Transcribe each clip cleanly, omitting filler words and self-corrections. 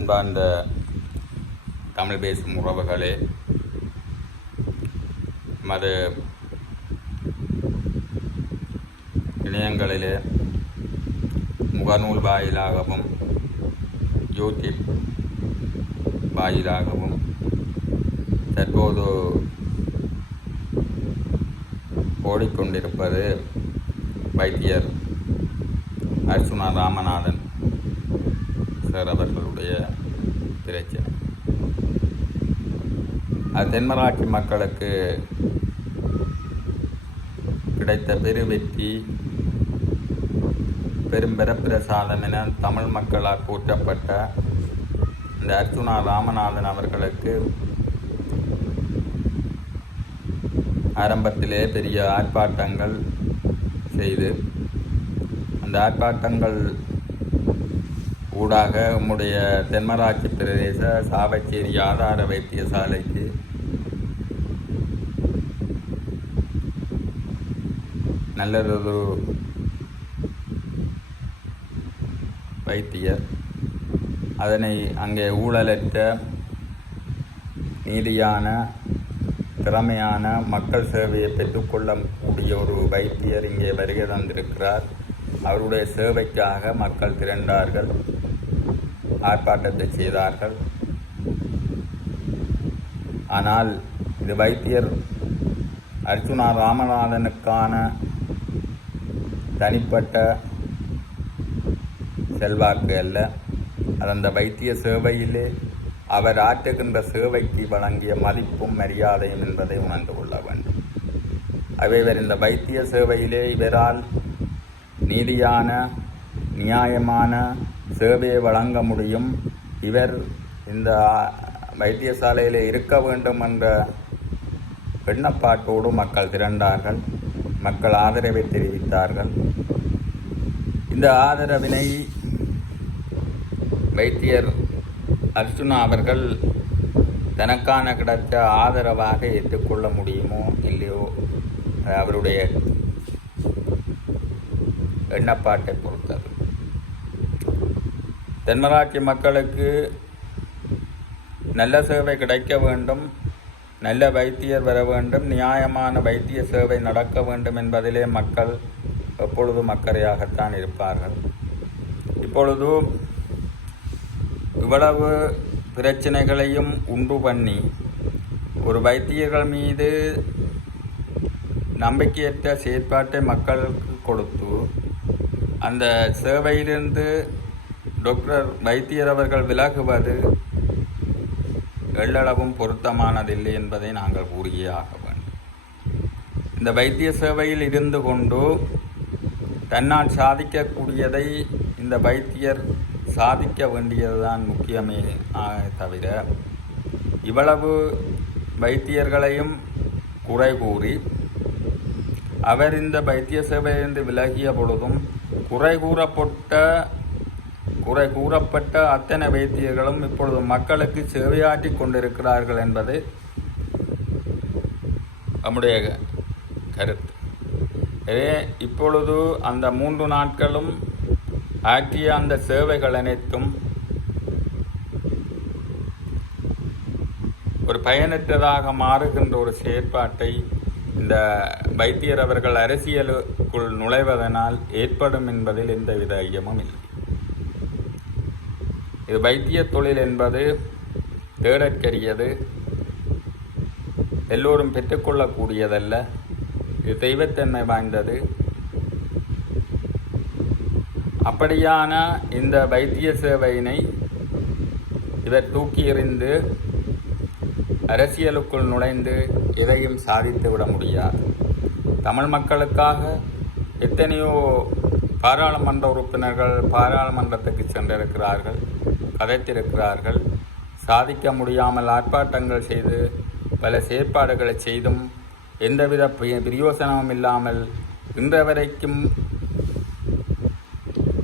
அன்பார்ந்த தமிழ் பேசும் உறவுகளே, மது இணையங்களிலே முகநூல் வாயிலாகவும் யூடியூப் வாயிலாகவும் தற்போது ஓடிக்கொண்டிருப்பது வைத்தியர் அர்ச்சுனா ராமநாதன் சார் அவர்களுடைய பிரச்சனை. அது தென்மராட்சி மக்களுக்கு கிடைத்த பெருவெற்றி, பெரும் பிரசாதம் என தமிழ் மக்களால் போற்றப்பட்ட இந்த அர்ச்சுனா ராமநாதன் அவர்களுக்கு ஆரம்பத்திலே பெரிய ஆர்ப்பாட்டங்கள் செய்து அந்த ஆர்ப்பாட்டங்கள் ஊடாக நம்முடைய தென்மராட்சி பிரதேச சாவச்சேரி ஆதார வைத்தியசாலைக்கு நல்லதொரு வைத்தியர், அதனை அங்கே ஊழலற்ற நீதியான திறமையான மக்கள் சேவையை பெற்றுக்கொள்ளக்கூடிய ஒரு வைத்தியர் இங்கே வருகை தந்திருக்கிறார். அவருடைய சேவைக்காக மக்கள் திரண்டார்கள், ஆர்ப்பாட்டத்தை செய்தார்கள். ஆனால் இது வைத்தியர் அர்ச்சுனா ராமநாதனுக்கான தனிப்பட்ட செல்வாக்கு அல்ல. அது அந்த வைத்திய சேவையிலே அவர் ஆற்றுகின்ற சேவைக்கு வழங்கிய மதிப்பும் மரியாதையும் என்பதை உணர்ந்து கொள்ள வேண்டும். இவர் இந்த வைத்திய சேவையிலே இவரால் நீதியான நியாயமான சேவையை வழங்க முடியும். இவர் இந்த வைத்தியசாலையில் இருக்க வேண்டும் என்ற எண்ணப்பாட்டோடு மக்கள் திரண்டார்கள், மக்கள் ஆதரவை தெரிவித்தார்கள். இந்த ஆதரவினை வைத்தியர் அர்ச்சுனா அவர்கள் தனக்கான கிடைத்த ஆதரவாக ஏற்றுக்கொள்ள முடியுமோ இல்லையோ அவருடைய எண்ணப்பாட்டை பொறுத்தது. தென்மராட்சி மக்களுக்கு நல்ல சேவை கிடைக்க வேண்டும், நல்ல வைத்தியர் வர வேண்டும், நியாயமான வைத்திய சேவை நடக்க வேண்டும் என்பதிலே மக்கள் எப்பொழுதும் அக்கறையாகத்தான் இருப்பார்கள். இப்பொழுது இவ்வளவு பிரச்சனைகளையும் உண்டு பண்ணி ஒரு வைத்தியர்கள் மீது நம்பிக்கையற்ற செயற்பாட்டை மக்களுக்கு கொடுத்து அந்த சேவையிலிருந்து டாக்டர் வைத்தியர் அவர்கள் விலகுவது எள்ளளவும் பொருத்தமானதில்லை என்பதை நாங்கள் கூறியே ஆக வேண்டும். இந்த வைத்திய சேவையில் இருந்து கொண்டு தன்னால் சாதிக்கக்கூடியதை இந்த வைத்தியர் சாதிக்க வேண்டியதுதான் முக்கியமே தவிர இவ்வளவு வைத்தியர்களையும் குறை கூறி அவர் இந்த வைத்திய சேவையிலிருந்து விலகிய பொழுதும் குறை கூறப்பட்ட அத்தனை வைத்தியர்களும் இப்பொழுது மக்களுக்கு சேவையாற்றி கொண்டிருக்கிறார்கள் என்பது நம்முடைய கருத்து. இப்பொழுது அந்த 3 நாட்களும் ஆற்றிய அந்த சேவைகள் அனைத்தும் ஒரு பயனற்றதாக மாறுகின்ற ஒரு செயற்பாட்டை இந்த வைத்தியர் அவர்கள் அரசியலுக்குள் நுழைவதனால் ஏற்படும் என்பதில் எந்தவித ஐயமும் இல்லை. இது வைத்திய தொழில் என்பது தேடற்கரியது, எல்லோரும் பெற்றுக்கொள்ளக்கூடியதல்ல. இது தெய்வத்தன்மை வாய்ந்தது. அப்படியான இந்த வைத்திய சேவையினை இவர் தூக்கி எறிந்து அரசியலுக்குள் நுழைந்து எதையும் சாதித்து விட முடியாது. தமிழ் மக்களுக்காக எத்தனையோ பாராளுமன்ற உறுப்பினர்கள் பாராளுமன்றத்துக்கு சென்றிருக்கிறார்கள், கதைத்திருக்கிறார்கள். சாதிக்க முடியாமல் ஆர்ப்பாட்டங்கள் செய்து பல செயற்பாடுகளை செய்தும் எந்தவித பிரயோசனமும் இல்லாமல் இன்று வரைக்கும்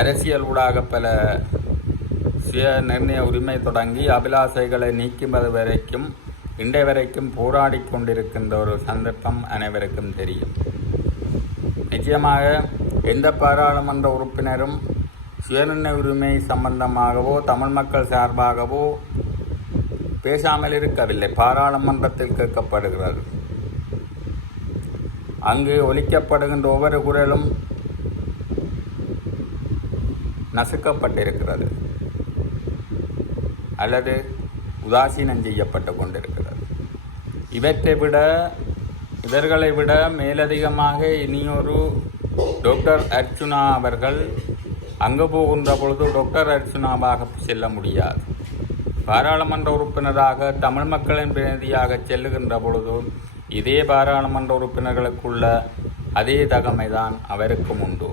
அரசியல் ஊடாக பல சுய நிர்ணய உரிமை தொடங்கி அபிலாசைகளை நீக்குவது வரைக்கும் இன்றைய வரைக்கும் போராடி கொண்டிருக்கின்ற ஒரு சந்தர்ப்பம் அனைவருக்கும் தெரியும். நிச்சயமாக எந்த பாராளுமன்ற உறுப்பினரும் சுயநிர்ணய உரிமை சம்பந்தமாகவோ தமிழ் மக்கள் சார்பாகவோ பேசாமல் இருக்கவில்லை. பாராளுமன்றத்தில் கேட்கப்படுகிறது. அங்கு ஒலிக்கப்படுகின்ற ஒவ்வொரு குரலும் நசுக்கப்பட்டிருக்கிறது அல்லது உதாசீனம் செய்யப்பட்டு கொண்டிருக்கிறது. இவர்களை விட மேலதிகமாக இனியொரு டாக்டர் அர்ச்சுனா அவர்கள் அங்கு போகின்ற பொழுது டாக்டர் அர்ச்சுனாவாக செல்ல முடியாது. பாராளுமன்ற உறுப்பினராக தமிழ் மக்களின் பிரதிநிதியாக செல்லுகின்ற பொழுது இதே பாராளுமன்ற உறுப்பினர்களுக்குள்ள அதே தகமைதான் அவருக்கும் உண்டு.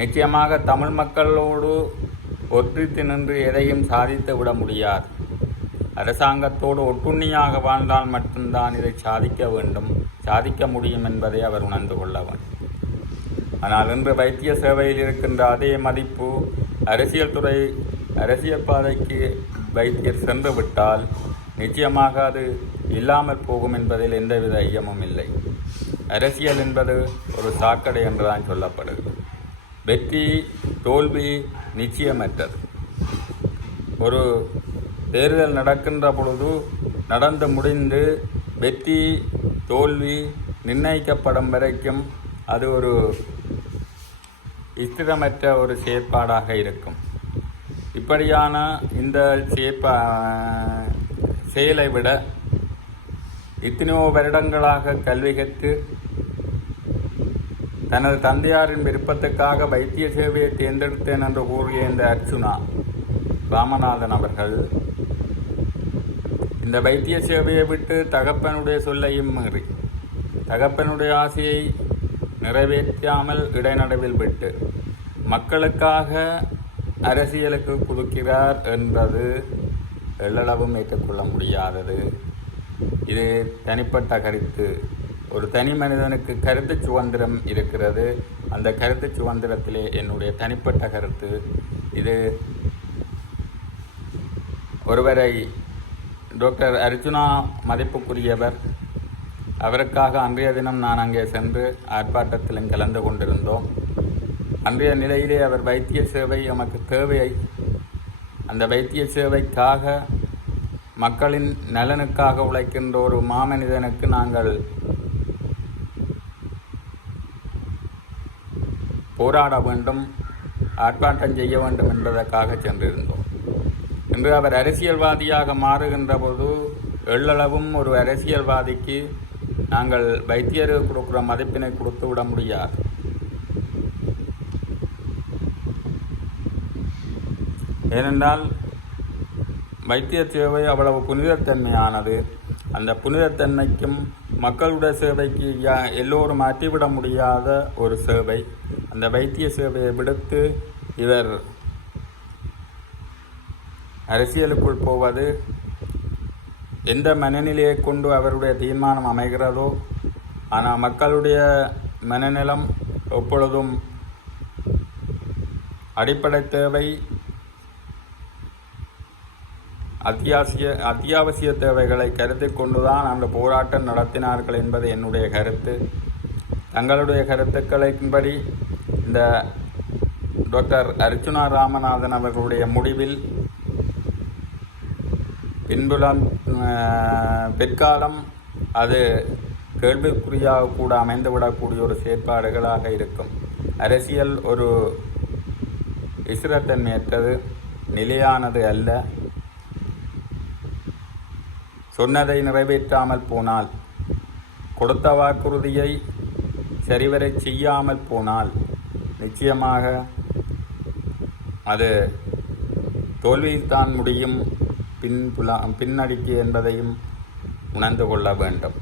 நிச்சயமாக தமிழ் மக்களோடு ஒற்றித்து நின்று எதையும் சாதித்து விட முடியாது. அரசாங்கத்தோடு ஒட்டுண்ணியாக வாழ்ந்தால் மட்டும்தான் இதை சாதிக்க முடியும் என்பதை அவர் உணர்ந்து கொள்ள வேண்டும். ஆனால் இன்று வைத்திய சேவையில் இருக்கின்ற அதே மதிப்பு அரசியல் பாதைக்கு வைத்தியர் சென்று விட்டால் நிச்சயமாக அது இல்லாமல் போகும் என்பதில் எந்தவித ஐயமும் இல்லை. அரசியல் என்பது ஒரு சாக்கடை என்றுதான் சொல்லப்படுகிறது. வெற்றி தோல்வி நிச்சயமற்றது. ஒரு தேர்தல் நடக்கின்ற பொழுது நடந்து முடிந்து வெற்றி தோல்வி நிர்ணயிக்கப்படும் வரைக்கும் அது ஒரு ஸ்திரமற்ற ஒரு செயற்பாடாக இருக்கும். இப்படியான இந்த செயலை விட இத்தனையோ வருடங்களாக கல்வி கற்று தனது தந்தையாரின் விருப்பத்துக்காக வைத்திய சேவையை தேர்ந்தெடுத்தேன் என்று கூறிய இந்த அர்ச்சுனா ராமநாதன் அவர்கள் இந்த வைத்திய சேவையை விட்டு தகப்பனுடைய சொல்லையும் மீறி தகப்பனுடைய ஆசையை நிறைவேற்றாமல் இடைநடுவில் விட்டு மக்களுக்காக அரசியலுக்கு குதிக்கிறார் என்பது எள்ளளவும் ஏற்றுக்கொள்ள முடியாதது. இது தனிப்பட்ட கருத்து. ஒரு தனி மனிதனுக்கு கருத்து சுதந்திரம் இருக்கிறது. அந்த கருத்து சுதந்திரத்திலே என்னுடைய தனிப்பட்ட கருத்து இது. ஒருவரை டாக்டர் அர்ச்சுனா மதிப்புக்குரியவர். அவருக்காக அன்றைய தினம் நான் அங்கே சென்று ஆர்ப்பாட்டத்திலும் கலந்து கொண்டிருந்தோம். அன்றைய நிலையிலே அவர் வைத்திய சேவை நமக்கு தேவையை அந்த வைத்திய சேவைக்காக மக்களின் நலனுக்காக உழைக்கின்ற ஒரு மாமனிதனுக்கு நாங்கள் போராட வேண்டும், ஆர்ப்பாட்டம் செய்ய வேண்டும் என்பதற்காக சென்றிருந்தோம். இன்று அவர் அரசியல்வாதியாக மாறுகின்ற போது எள்ளளவும் ஒரு அரசியல்வாதிக்கு நாங்கள் வைத்தியருக்கு கொடுக்குற மதிப்பினை கொடுத்து விட முடியாது. ஏனென்றால் வைத்திய சேவை அவ்வளவு புனிதத்தன்மையானது. அந்த புனிதத்தன்மைக்கும் மக்களுடைய சேவைக்கு எல்லோரும் மாற்றிவிட முடியாத ஒரு சேவை. அந்த வைத்திய சேவையை விடுத்து இவர் அரசியலுக்குள் போவது எந்த மனநிலையை கொண்டு அவருடைய தீர்மானம் அமைகிறதோ, ஆனால் மக்களுடைய மனநலம் எப்பொழுதும் அடிப்படை தேவை, அத்தியாவசிய தேவைகளை கருத்தில் கொண்டுதான் அந்த போராட்டம் நடத்தினார்கள் என்பது என்னுடைய கருத்து. தங்களுடைய கருத்துக்களின்படி இந்த டாக்டர் அர்ச்சுனா ராமநாதன் அவர்களுடைய முடிவில் பிற்காலம் அது கேள்விக்குறியாக கூட அமைந்துவிடக்கூடிய ஒரு செயற்பாடுகளாக இருக்கும். அரசியல் ஒரு ஸ்திரத்தன்மையற்றது, நிலையானது அல்ல. சொன்னதை நிறைவேற்றாமல் போனால், கொடுத்த வாக்குறுதியை சரிவரை செய்யாமல் போனால் நிச்சயமாக அது தோல்வியில்தான் முடியும், பின்னடிக்கு என்பதையும் உணர்ந்து கொள்ள வேண்டும்.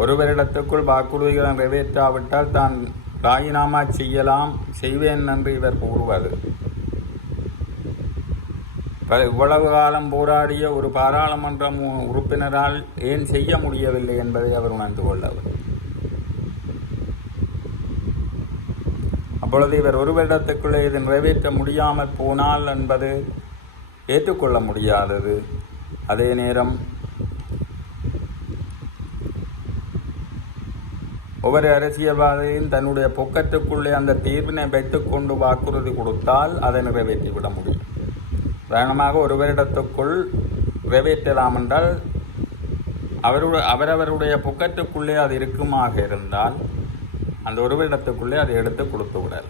ஒரு வருடத்துக்குள் வாக்குறுதிகளை நிறைவேற்றாவிட்டால் தான் ராஜினாமா செய்வேன் என்று இவர் கூறுவது இவ்வளவு காலம் போராடிய ஒரு பாராளுமன்ற உறுப்பினரால் ஏன் செய்ய முடியவில்லை என்பதை அவர் உணர்ந்து கொள்ளவர். அப்பொழுது இவர் ஒரு வருடத்துக்குள்ளே இது நிறைவேற்ற முடியாமல் போனால் என்பது ஏற்றுக்கொள்ள முடியாதது. அதே நேரம் ஒவ்வொரு அரசியல்வாதியும் தன்னுடைய பொக்கத்துக்குள்ளே அந்த தீர்வினை வைத்துக்கொண்டு வாக்குறுதி கொடுத்தால் அதை நிறைவேற்றிவிட முடியும். உதாரணமாக ஒரு வருடத்துக்குள் நிறைவேற்றலாம் என்றால் அவரவருடைய பொக்கத்துக்குள்ளே அது இருக்குமாக இருந்தால் அந்த ஒரு வருடத்துக்குள்ளே அதை எடுத்து கொடுத்து விடல்.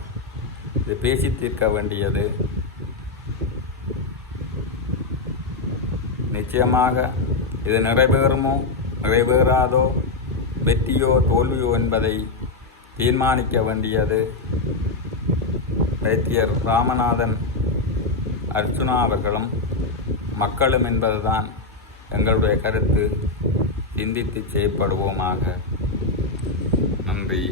இது பேசி தீர்க்க வேண்டியது. நிச்சயமாக இது நிறைவேறுமோ நிறைவேறாதோ, வெற்றியோ தோல்வியோ என்பதை தீர்மானிக்க வேண்டியது வைத்தியர் ராமநாதன் அர்ச்சுனா அவர்களும் மக்களும் என்பதுதான் எங்களுடைய கருத்து. சிந்தித்து செயற்படுவோமாக. நன்றி.